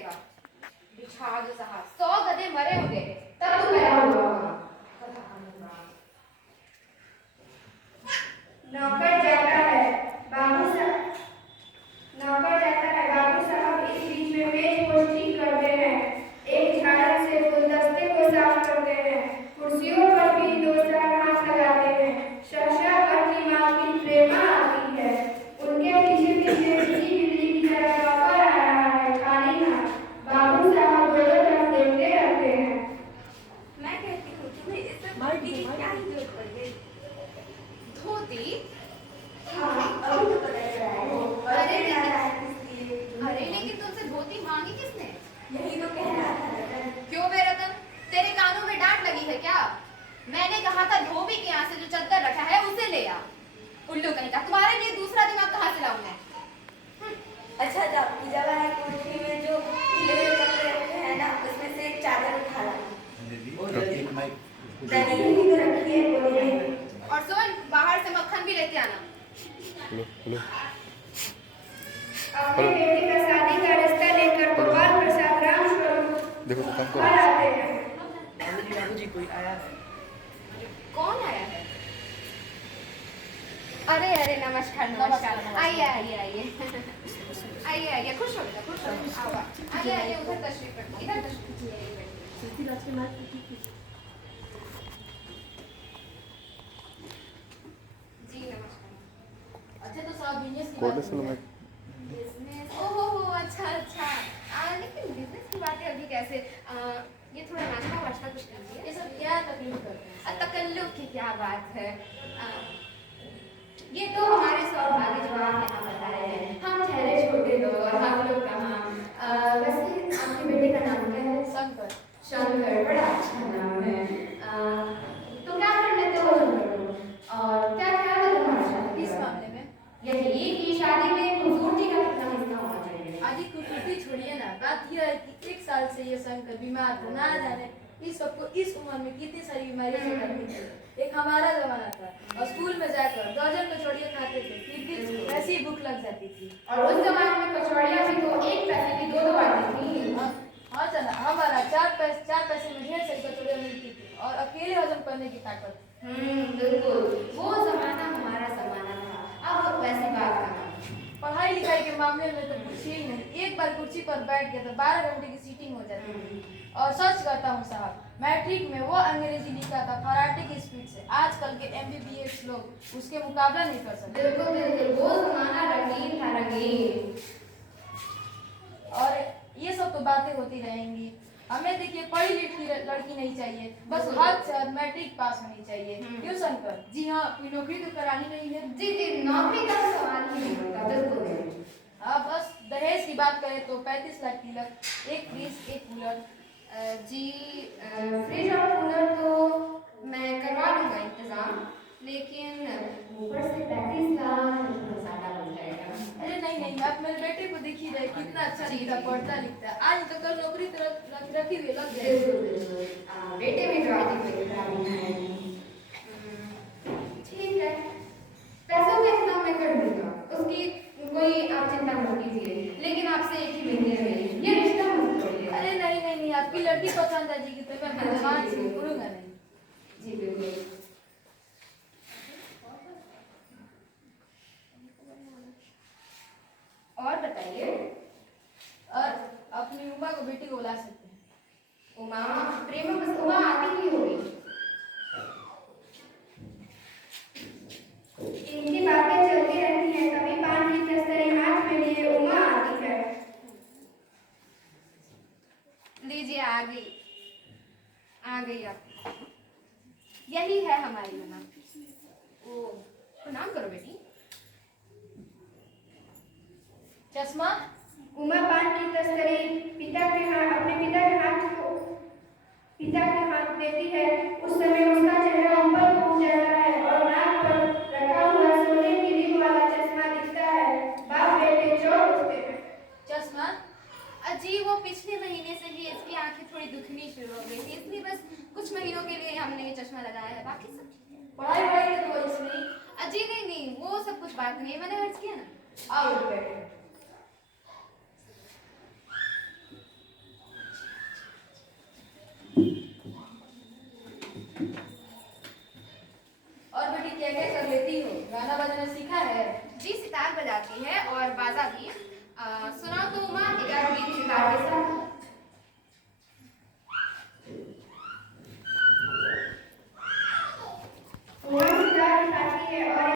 रहेगा। बिछा दो साहब, 100 गधे मरे होंगे तब तो पैदा हुआ होगा। नौकर जाता है बाबू साहब, नौकर जाता है बाबू साहब इस बीच में मेज को ठीक करते हैं, एक झाड़ू से गुलदस्ते को साफ करते हैं, कुर्सियों पर भी 2-4 हाथ लगाते हैं। शहशाह घर की मालकिन प्रेमा आती है, उनके पीछे पीछे बिजली बिजली की तरह नौकर आ रहा है खाली हाथ। बाबू साहब दोनों तरफ देखते रहते हैं। मैं कहती हूँ तुम्हें इस सब धोती की क्या ही जरूरत पड़ गई? धोती? हाँ, अभी तो पता चला है। अरे लेकिन तुमसे धोती मांगी किसने? यही तो कह रहा था रतन। क्यों बे रतन, तेरे कानों में डांट लगी है क्या? मैंने कहा था धोबी के यहाँ से जो चद्दर रखा है उसे ले आ। उल्लू कहीं का, तुम्हारे लिए दूसरा दिमाग कहाँ से लाऊं मैं? अच्छा जब आपकी जगह है कोठरी में जो ढीले हुए कपड़े रखे हैं ना, उसमें से एक चादर उठा ला। दही भी तो रखी है कोने में। और सुन, बाहर से मक्खन भी लेते आना। अपने बेटे का शादी का रिश्ता लेकर गोपाल प्रसाद राम स्वरूप देखो तो कम घर आते हैं। बाबूजी कोई आया है। कौन आया है? अरे अरे नमस्कार नमस्कार, आइए आइए आइए आइए आइए, खुश हो बेटा, खुश हो, आओ आइए आइए, उधर तशरीफ रखिए, इधर तशरीफ रखिए। जी नमस्कार। अच्छा तो साहब बिजनेस की कोड बात सुनो मैं बिजनेस, ओहो अच्छा अच्छा। लेकिन बिजनेस की बातें अभी कैसे? ये थोड़ा नाश्ता वाश्ता कुछ कीजिए। ये सब क्या तकलीफ करते हैं? तकल्लुफ की क्या बात है? ये तो हमारे सौभाग्य जो आप यहाँ बताए हैं, हम ठहरे छोटे लोग और हम लोग कहाँ। वैसे आपके बेटे का नाम क्या है? शंकर। शंकर, बड़ा अच्छा नाम है। तो क्या कर लेते हो शंकर को? और क्या ख्याल है तुम्हारा शादी किस का? मामले में? यही कि शादी में खूबसूरती का कितना हिस्सा होना चाहिए? आदि खूबसूरती छोड़िए ना, बात यह है कि 1 साल से ये शंकर बीमार था, ना जाने इस सबको इस उम्र में कितनी सारी बीमारियों से लड़नी थी। एक हमारा जमाना था और स्कूल में जाकर दर्जन कचौड़ियाँ खाते थे, फिर भी वैसी ही भूख लग जाती थी। और उस जमाने में कचौड़ियाँ भी तो 1 पैसे की 2-2 आती थी। हाँ चला, हमारा 4 पैसे में ढेर सारी कचौड़ियाँ मिलती थी और अकेले हजम करने की ताकत। बिल्कुल, वो जमाना हमारा जमाना था, अब वैसी बात कहाँ। पढ़ाई लिखाई के मामले में तो पूछिए ही नहीं, एक बार कुर्सी पर बैठ गया तो 12 घंटे की सीटिंग हो जाती थी। और सच कहता हूँ साहब, मैट्रिक में वो अंग्रेजी लिखा था फराटे की स्पीड से, आजकल के MBBS लोग उसके मुकाबला नहीं कर सकते। बिल्कुल बिल्कुल, वो जमाना रंगीन था, रंगीन। और ये सब तो बातें होती रहेंगी। हमें देखिए पढ़ी लिखी लड़की नहीं चाहिए, बस हद से हद मैट्रिक पास होनी चाहिए। क्यों शंकर? जी हाँ, कोई नौकरी तो करानी नहीं है। जी जी, नौकरी का सवाल ही नहीं होता, बिल्कुल। हाँ बस दहेज की बात करें तो 35 लाख तिलक, एक फ्रिज, एक कूलर। जी फ्रिज और कूलर तो मैं करवा लूँगा इंतज़ाम, लेकिन ऊपर से 35 लाख तो ज़्यादा हो जाएगा। अरे नहीं नहीं, आप मेरे बेटे को देखिए रहे, कितना अच्छा लिखता है, पढ़ता लिखता है, आज तो कल नौकरी तो रखी हुई लग जाएगी। बिल्कुल बिल्कुल, बेटे भी जो आगे कोई खराबी है। ठीक है, पैसों का इंतजाम मैं कर दूँगा, उसकी कोई आप चिंता मत कीजिए, लेकिन आपसे एक ही विनती है मेरी, ये रिश्ता मत तोड़िए। अरे नहीं नहीं नहीं, आपकी लड़की पसंद है जी की, तो मैं जवान से बोलूँगा नहीं। जी बिल्कुल। और बताइए। और अपनी उमा को बेटी को बुला सकते हैं। उमा, प्रेमा बस उमा आती ही होगी। इनकी बातें चलती रहती हैं, कभी पान की तस्तरी हाथ में लिए उमा आती है। लीजिए, आ गई आप। यही है हमारी उमा। ओ, प्रणाम करो बेटी। चश्मा? उमा पान की तस्तरी अपने पिता के हाथ देती है। उस समय उसका चेहरा ऊपर उठ जाता है और नाक पर रखा हुआ सोने की रिंग वाला चश्मा दिखता है। बाप बेटे चौंक उठते हैं। चश्मा? अजी वो पिछले महीने से ही इसकी आंखें थोड़ी दुखनी शुरू हो गई थी, इसलिए बस कुछ महीनों के लिए हमने ये चश्मा लगाया है, बाकी सब ठीक है। पढ़ाई वढ़ाई की तो वजह से नहीं? अजी नहीं, वो सब कुछ बात नहीं है, मैंने अर्ज किया ना। आओ बेटे। गाना बजाना सीखा है? जी सितार बजाती है और बाजा भी। सुनाओ तो उमा,